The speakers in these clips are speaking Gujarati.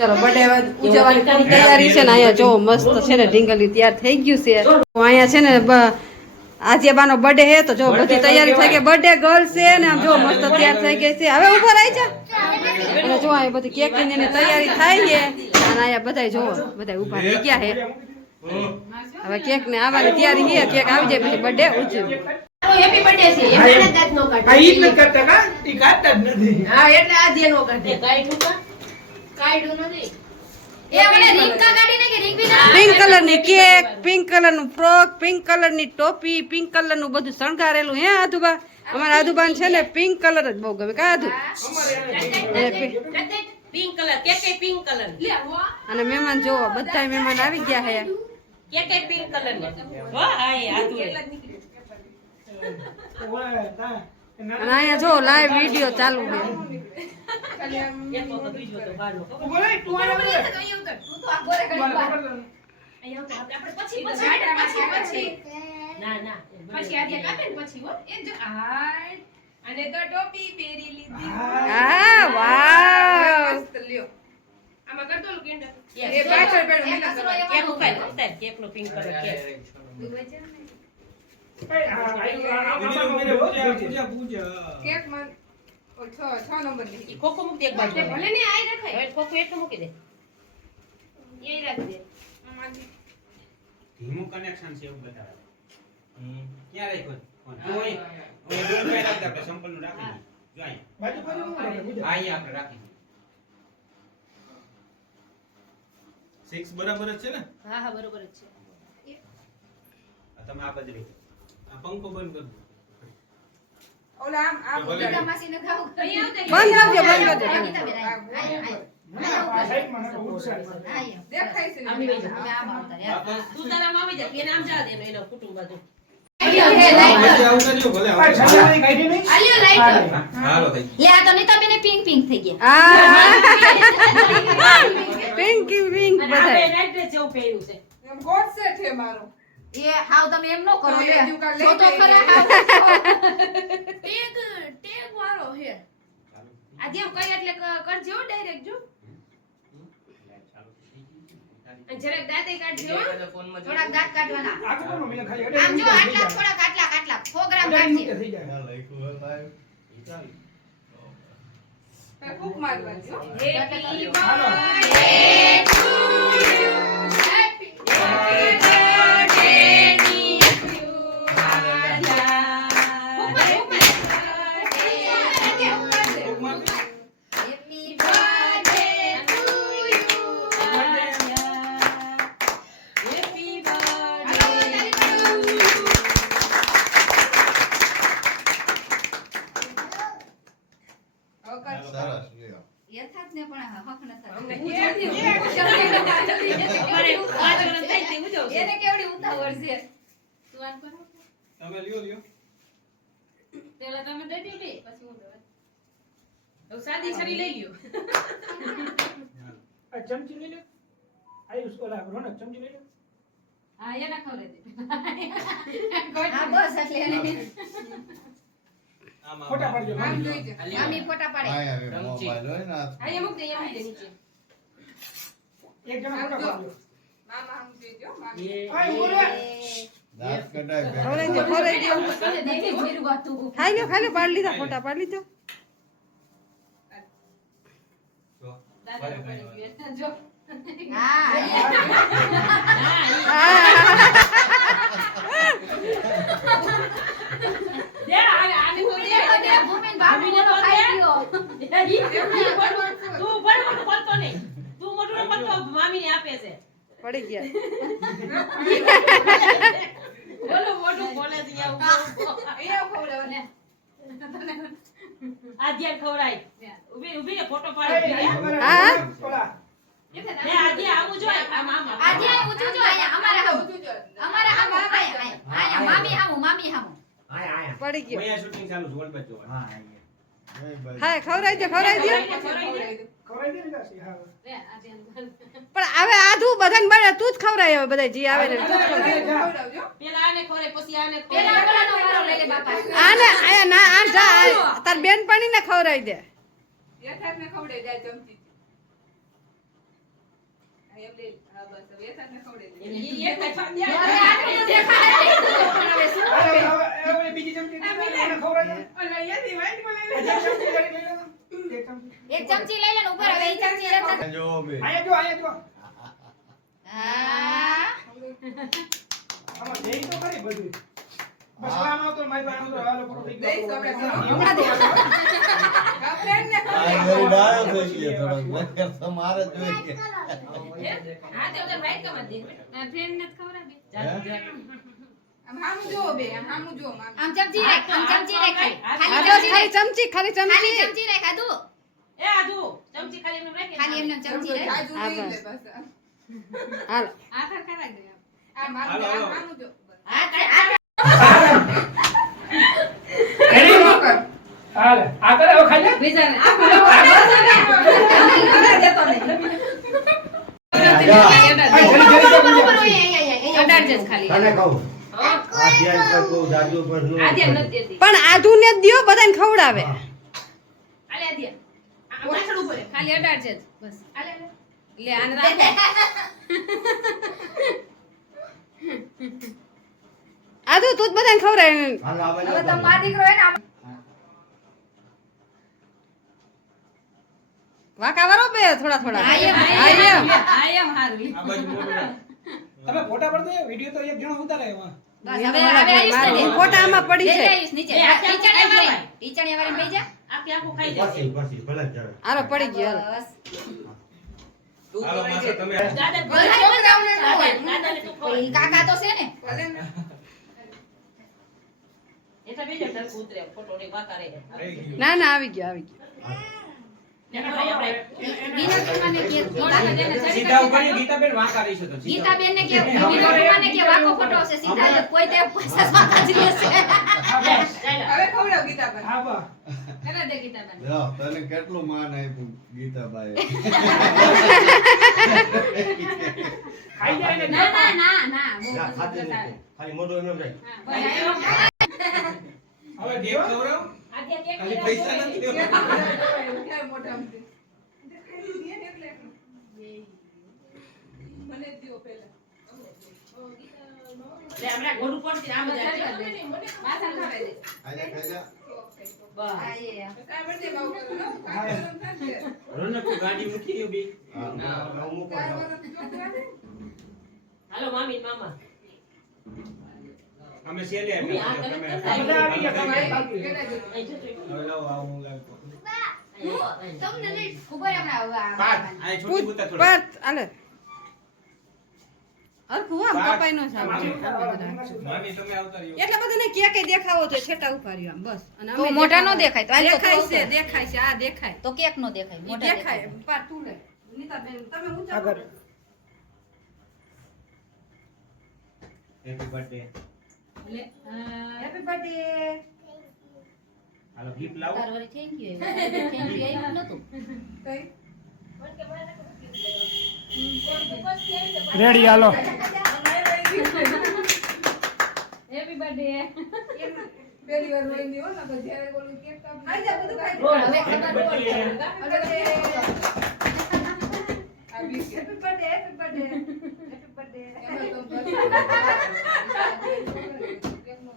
ચલો બર્થડે ઉજવવાની તૈયારી છે ને અહીંયા જો મસ્ત છે ને ઢીંગલી તૈયાર થઈ ગયું છે અહીંયા છે ને આજે બાનો બર્થડે હે તો જો બધી તૈયારી થઈ ગઈ બર્થડે ગર્લ છે ને આમ જો મસ્ત તૈયાર થઈ ગઈ છે હવે ઉભા રહી જા અને જો અહીં બધી કેક ની તૈયારી થાય છે અને અહીંયા બધા જો બધા ઉભા રહી ગયા હે હવે કેક ને આવવાની તૈયારી છે કેક આવી જાય પછી બર્થડે ઉજવ હેપી બર્થડે છે એમને દાંત નો કાઢે આ ઈ ન કરતા કા ઈ કાઢતા જ નથી હા એટલે આજે નો કાઢે કાઢું નથી એ મને રિંગ કા કાઢી ને કે રિંગ વિના પિંક કલર ની કેક પિંક કલર નું ફ્રોક પિંક કલર ની ટોપી પિંક કલર નું બધું શણગારેલું હે આદુબા અમારા આદુબાન છે ને પિંક કલર જ બહુ ગમે કા આદુ પિંક કલર કે પિંક કલર લે અને મહેમાન જો બધા મહેમાન આવી ગયા હે કે પિંક કલર હો આ આદુ ઓય તા અને અહીંયા જો લાઈવ વિડિયો ચાલુ છે બોલે તું આ તું તો આ ગોરે કરી પછી ના પછી આજે કાપે ને પછી હો એ જો અને તો ટોપી પહેરી લીધી હા વાવ મસ્ત લ્યો આમાં કર દો કેન્ડ એ પાછળ બેઠો કેક ઉતાર કેક નો પિંક કલર કેક કેક માં ઓ 6 નંબર ઈ ખોખો મૂક દે એક બાજુ ભલે ને આઈ રખાય હવે ખોખો એટલું મૂકી દે એ રાખી દે ધીમું કનેક્શન છે એવું બતાવે ક્યાં રાખ્યો ફોન જો અહીં ઓય દૂર પે રાખતા આપણે સંપલ નું રાખી જો અહીં બાજુ બાજુ અહીં આપણે રાખી 6 બરાબર જ છે ને હા બરોબર જ છે તમે આ બદલી આ પંખો બંધ કરી દો ઓલા આમ ભલે. બીજા માસીને ખાવ બંધ રાખજો બંધ કરજો દેખાય છે અમે આમ આવતા તું તારા માં આવી જા કે નામ જા દે એનો કુટુંબ બધું આજે આવતા રહ્યો ભલે આવતા છાલાની કાઢી નહીં આલ્યો લાઈટ હાલો થઈ લે આ તો નીતા બેને પિંક પિંક થઈ ગયા આ પિંક પિંક બધા લાઈટ જેવું પહેર્યું છે એમ કોટ સેટ છે મારો એ હાવ તમે એમ નો કરો લે હજુ કાલ જો તો લઈ ખરા જાય. ટેગ વાળો હે આજે એમ કઈ એટલે કરજો ડાયરેક્ટ જો અને જરાક દાંતે કાઢજો થોડાક દાંત કાઢવાના આ કોનો મેં ખાઈ આમ જો આટલા થોડાક આટલા 100 ગ્રામ કાઢજે થઈ જાય ફૂક મારવાની હો. Happy hello. Birthday to you happy birthday to happy યથાર્થ ને પણ હક ન થાય એને કેવડી ઉતાવળ છે તમે લ્યો લ્યો પેલા તમે દઈ દીધી પછી હું દઉં તો સાદી છરી લઈ લ્યો આ ચમચી લઈ લે આયુષ ઓલા રોનક ચમચી લઈ લે હા એના ખવરે દે હા બસ એટલે એને આમ ફોટા પાડજો આમ જોઈ છે. મામી ફોટા પાડે હા એ મૂક દે નીચે એક જણા ફોટા પાડજો મામા આમ જોઈજો મામી આય ઓરે ખવડાવી દો ખાઈ લ્યો પાડી લીધા ફોટા પાડી લીધો દાદા પડી ગયો જો હા દે આને તો દે દે ભૂમિન ભાભી ને ખાઈ ગયો તું પણ બોલતો નહીં તું મોટું ન બોલતો મામીને આપે છે પડી ગયા બોલો મોટું બોલે છે આવું એ ખવડાવો ને આદ્યા ખવરાય ઊભી ને ફોટો પાડી હા ઓલા ને આદ્યા આવું જોય આમ આજે ઊંચું જો આયા અમારા હામું ઊંચું જો. અમારા હામું આયા મામી હામું આયા આયા પડી ગયો અહીંયા શૂટિંગ ચાલુ છે વોલ બચ્ચો હા હા ખવડાવી દો ખવડાવી દે ને દાસી હા પણ હવે આધું બધાને બને તું જ ખવડાય હવે બધા જે આવે ને તું જ ખવડાય. ખવડાવજો. પેલા આને ખવરાય પછી આને પેલા આગળનો વારો લઈ લે બાપા આને આયા ના આ જા તાર બેનપણીને ખવડાવી દે યથાર્થને ખવડાવી જાય ચમચી. એમ લે હા બસ વેચાને ખવડાવી દે. ઈ એક જ છાપ દે. હવે આટલું દેખાય તો હવે શું હવે હવે બીજી ચમચી એને ખવડાવી દો. ઓલા અહીંયાથી વાઈટમાં લઈ લે. એક ચમચી લઈ લે. એક ચમચી. એક ચમચી લઈ લે ને ઉપર હવે ઈ ચમચી લેતા અહીંયા જો અહીંયા જો. હા આમાં દેઈ તો ખરી બધું. બસ આમાં તો મારી પાસે તો હાલો કરો થઈ દઈશ તો આપણે ગયું. હમણાં દે. આ friend ને તમારે જોઈએ હા તે ઓલા વાઈટ કમર દે. આ ફ્રેન્ડ ને ખવડાવી. આમ હામું જોવો બે આમ હામું જોવો મામી. આમ ચમચી રાખ આમ ચમચી રાખ ખાલી આ ચમચી ખાલી ચમચી ખાલી ખાલી ચમચી ચમચી રાખ આદુ એ આદુ ચમચી ખાલી એમને રાખી. ખાલી એમને ચમચી રાખ આજુ હા, જોઈ બસ. લે બસ. હાલો આ ખર ખરાઈ ગયો. આમ હામું હાલો, હાલો. આમ હામું જો. આ રેડી? કર. હાલે આ કરે હવે ખાઈ લે. બીજાને આ દેતો નહીં. અઢાર જ ખાલી. તને કહું હા. આ ધ્યાન પર બહુ જાજુ પર નો આજે નથી દેતી. પણ આધુને જ દ્યો બધાને ખવડાવે આલે આ દે. આ પાછળ ઉપર હે. ખાલી 18 છે જ. બસ આલે આલે. લે આને રાખો. આધુ તું જ બધાને ખવડાવે હાલો આ હવે તો બાજુ માર દીકરો હે ને વાકા વાળો બે થોડા થોડા હા, એમ, હા, એમ. આ એમ હારું. આ બાજુ મોટું રાખ. તમે ફોટા પડતો વિડિયો તો એક જણો ઉતારે એમાં. બસ હવે હવે આયુષ ને દે ફોટા આમાં પડી દે છે આયુષ નીચે એ આખે આખું ખાઈ જવાય. ઈચણિયા વાળી બેહી જા આખે આખું ખાઈ પછી જશે. પછી ભલે જ જાવે હાલો પડી ગયો હાલો. બસ હાલો માસી તમે દાદા બધા છોકરાઓને ન હોય. દાદાને તું ખવડાવ. ઈ કાકા તો છે ને ભલે ને. એટલે બેજો ડર ઉતરે ફોટો ને વાકા રહે. રહી ગયું. ના ના આવી ગયો ગીતા બેનને કે સીધા ઉપર ગીતાબેન વાંકા રહી છે તો ગીતા બેનને કે ગીતાને કે વાકો ફોટો છે સીધા જ કોઈ તે પૈસા વાકા જ લેશે હા બસ. હવે ખવડાવ ગીતાબેન. હા બસ. એટલે દે ગીતાબેન. લ્યો તને કેટલું માન આપ્યું ગીતાબાઈ ખાઈ જાય ને. ના ના ના ના બહુ જા, બધું ખાતી બતાવે. નથી. ખાલી મોઢું એમ જ રાખ. હવે કેક દેવા ખવડાવ. આજે કેક ખાલી પૈસા નથી દેવા. ક્યારે મોઢામાંથી. ખાઈ લીધી ને એટલે. મને જ દ્યો પહેલા. લે હમણાં ગોડું પડશે આમ જ આજે. માથા ખાવાય દે. ખાઈ જા, ખાઈ જા. બસ. હા, એ. કાંઈ બધે બહુ કરું, હો. કાંઈ ગરમ થશે. રોનક તું ગાડી મૂકી દો બી હા, હું મૂકો કાંઈ જાઉં. વરસ જોતું આવે. હાલો મામી ને મામા. અમે સેલે મમ્મી, આ આપ્યા તમે તમે કરતા બધા આવી ગયા તમે બાકી. પેલા જોતું. અહીં જતો. હવે લાવો આવું હું લાવતો. તમને નહીં ખબર હમણાં હવે આ પાટ આ છોટી બુતા થોડી પર હાલે હરખું આમ બાર. કપાઈ નો સાવ મામી તમે આવતા રહ્યો. એટલે બધાને ક્યાં કઈ દેખાવો તો છેટા ઉભા રહ્યો આમ બસ અને તો અમે મોઢા નો દેખાવા. દેખાય તો આ દેખાય છે આ દેખાય તો કેક નો દેખાય ઈ મોઢા દેખાય દેખાય પાર તું લે નીતાબેન તમે ઊંચા આગળ. કરો. હેપી બર્થડે લે હેપી બર્થડે હાલો ગિફ્ટ લાવો તાર વળી થેન્ક યુ થેન્ક યુ આવ્યું નતું કઈ? રેડી હાલો. Happy birthday. એમ પહેલી વાર રોઈ ગયો ને, તો જ્યારે ઓલું કેક કાપી ખાઈ જા, બધું ખાઈ જા. રોલ. હવે હેપી ખબર બર્થડે આ biscuit. Happy birthday happy birthday happy birthday એમાં તો બસ. કેકનો.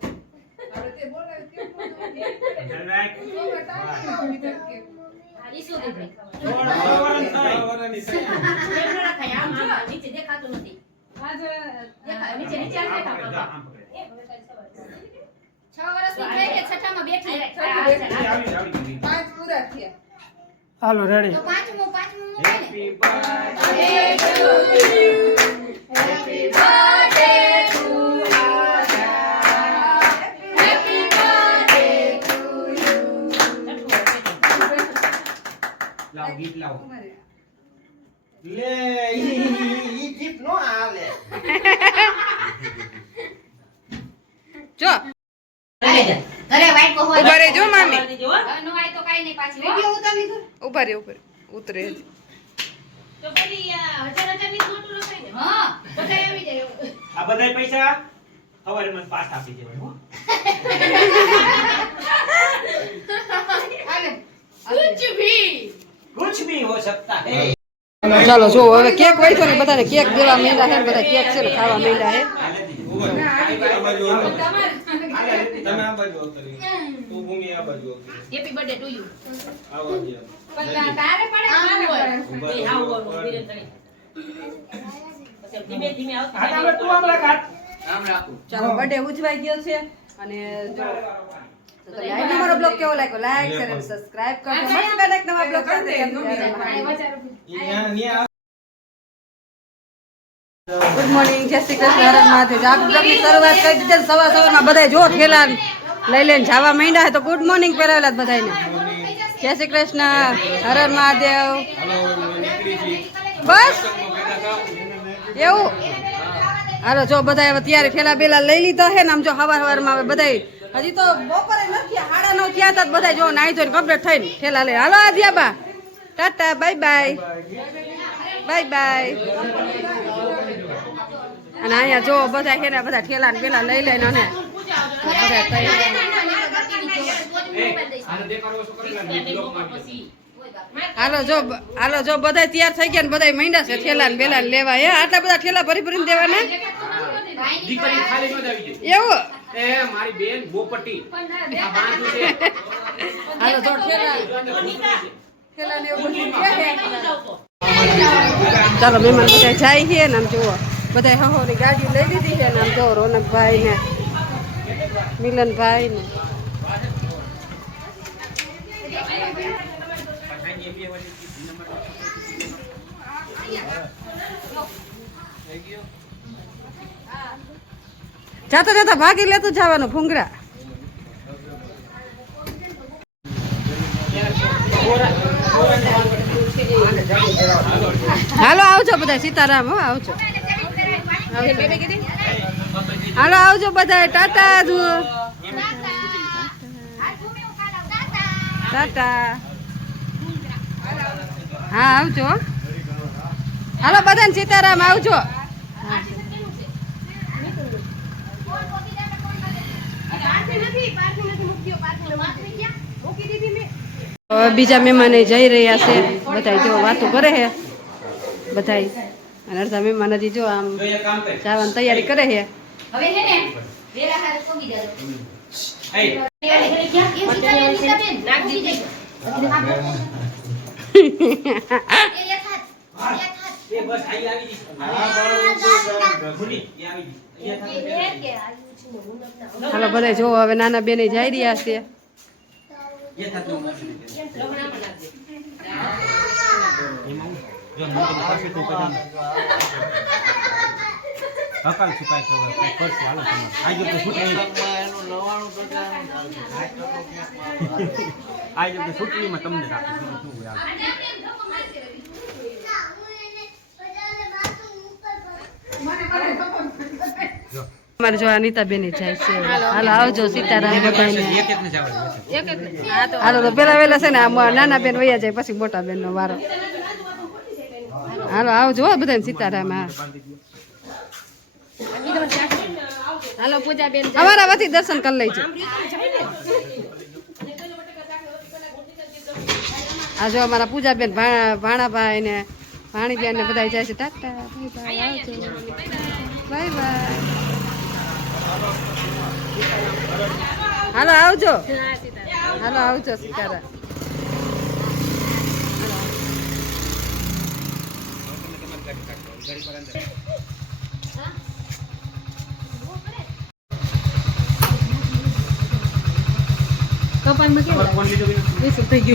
હવે તે બોલે કેકનો તો કેક. ધન્યવાદ તો બતાવો ને આવો બીજા કેક. ઈ શું દેખાય વાળાની થાય. કેમ ન રખાય? આમ આમ નીચે દેખાતું નથી. દેખાય નીચે નીચે આમ દેખાતું જા, નથી. આમ પકડે. 6 વર્ષની થઈ કે છઠ્ઠામાં બેઠી આવી ગઈ. 5 પૂરા થયા. હાલો રેડી. તો પાંચમું મૂકે ને happy birthday happy birthday to happy birthday to લાવો ગીફ્ટ લાવો લે ઈ જીપ નો હાલે જો ઘરે વાઈટ કો હોય ઉભા રહેજો મામી જો હવે નો આય તો કાઈ નહીં પાછી વિડિયો ઉતાર લીધો ઉભા રે ઉપર ઉતરે હજી. તો પછી આ 1000 ની નોટો લખાઈ દે. હા બધા આવી જાય. આ બધાય પૈસા સવારે મને પાસ આપી દેવાય હો હાલે કુછ ભી कुछ भी हो सकता है ચાલો જો હવે કેક વૈસો ને બધાને કેક દેવા માંડ્યા છે ને બધા કેક છે ને ખાવા માંડ્યા છે આ બાજુ આવતો. તમે આ બાજુ આવતરી. તું ભૂમિ આ બાજુ આવતરી. હેપી બર્થડે ટુ યુ આવો દે. પણ તારે પડે મારે પડે. ધીમે ધીમે આવતા હાથ આપણે તું આમ રાખ હાથ. ચાલો બર્થડે ઉજવાઈ ગયો છે અને જો તો તમને આજનો મારો બ્લોગ કેવો લાગ્યો લાઈક શેર અને સબસ્ક્રાઇબ કરજો મસ્ત કનેક્ટ નવા બ્લોગ સાથે ગુડ મોર્નિંગ જય શ્રી કૃષ્ણ હર મહાદેવ આપ બ્લોગની શરૂઆત કરી દીધી ને સવારમાં બધા જો ઠેલા લઈ લઈને જવા માંડ્યા તો ગુડ મોર્નિંગ કરાવેલા બધાને જય શ્રી કૃષ્ણ હર હર મહાદેવ બસ એવું હાલો જો બધા હવે ત્યારે ઠેલા બેલા લઈ લીધા છે ને આમ જો હવારમાં હવે બધા હજી તો બપોરે નથી 9:30 થયા તા બધા જો નાઈ ધોઈને કમ્પ્લીટ થઈને ઠેલા લઈ હાલો આદ્યાબા tata bye bye bye bye અને અહીંયા જો બધા છે ને બધા ઠેલા ને પેલા લઈ લઈને અને બધા હાલો જો બધા તૈયાર થઈ ગયા ને બધા માંડ્યા છે ઠેલા ને બેલા લેવા હે આટલા બધા ઠેલા ભરી ભરીને દેવાના દીકરી ખાલી ન જાવી દે એવું એ મારી બેન બોપટી આ બાંધું છે હાલો જો ઠેલા ને એવું બધું છે ચાલો મહેમાન બધા જાય છે ને આમ જુઓ બધા હહોની ગાડી લઈ લીધી છે ને આમ જો રોનકભાઈ ને મિલનભાઈ ને જાતા જાતા ભાગી લેતું જવાનું ભૂંગરા હાલો આવજો બધા સીતારામ હો આવજો હાલો આવજો બધા ટાટા ટાટા હા આવજો હાલો બધાને સીતારામ આવજો હવે બીજા મહેમાન જઈ રહ્યા છે બધા જો વાતો કરે છે બધા અને અડધા મહેમાન હજી જો આમ જવાની તૈયારી કરે છે હવે હે ને વેરા હારે પોગી જાજો એ એ બસ આઈ આવી જી ભૂલી એ આવી જી હાલો બધા જો હવે નાના બેને જઈ રહ્યા છે એ થાતું એમાં જો મોટો પાસે તો પછી હકાલ છુપાય તો કઈ કરશું હાલો તમે આજો તો છૂટણીમાં તમને રાખીશું શું હોય અમારે જો અનિતા બેને જાય છે હાલો આવજો સીતારામ બધાને એક ને જવાનું હાલો તો પેલા વેલા છે ને આ નાના બેન વૈયા જાય પછી મોટા બેન નો વારો હાલો આવજો હો બધાને સીતારામ હા હાલો પૂજા બેન અમારા વતી દર્શન કરી લેજો આ જો અમારા પૂજાબેન ભાણાભાઈ ને ભાણીબેન ને બધા જાય છે ટાટા બાય બાય આવજો બાય બાય હાલો આવજો હાલો આવજો સીતારામ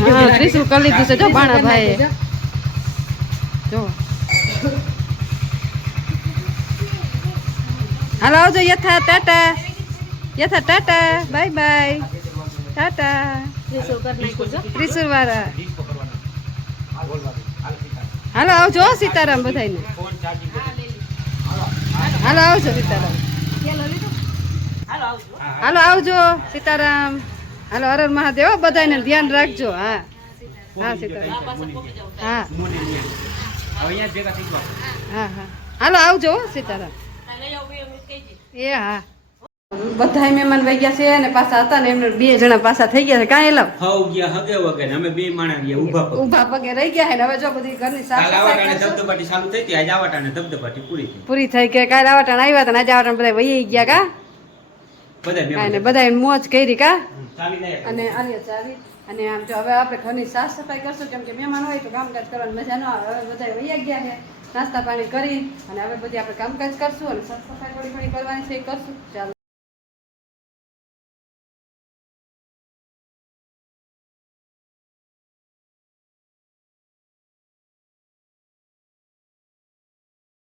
હા ત્રિશુલ કરી લીધું છે જો ભાણાભાઈ જો હાલો આવજો યથા ટાટા બાય બાય ટાટા ત્રિશુલ વાળા હાલો આવજો સીતારામ બધાને હાલો આવજો સીતારામ હાલો આવજો સીતારામ હાલો હર હર મહાદેવ બધાને ધ્યાન રાખજો હા હા સીતારામ હા હા હા હાલો આવજો સીતારામ એ હા બધાય મહેમાન વહી ગયા છે અને પાછા હતા ને એમને 2 જણા પાછા થઈ ગયા છે કાંઈ લાવ હવ ગયા હગે વગે અમે બે માણા ગયા ઊભા પગ ઊભા પગે રહી ગયા છે ને હવે જો બધી ઘરની સાફ કાલ સફાઈ આવાટાણે કરશું. ધબધબાટી ચાલુ થઈ હતી આજ આવાટાણે ધબધબાટી પૂરી થઈ પૂરી થઈ કે કાલે આવટાણ આવ્યા હતા ને આજે આવટાણ બધા વહી ગયા કા બધા કાંઈ મહેમાન ને બધા મોજ કરી કા ચાલી જાય અને આલિયા ચાવી અને આમ જો હવે આપણે ઘરની સાફ સફાઈ કરશું કેમ કે મહેમાન હોય તો કામકાજ કરવાની મજા ન આવે હવે બધા વહી ગયા છે નાસ્તા પાણી કરી અને હવે બધી આપણે કામકાજ કરશું અને સાફ સફાઈ થોડી થોડી કરવાની છે એ કરશું ચાલો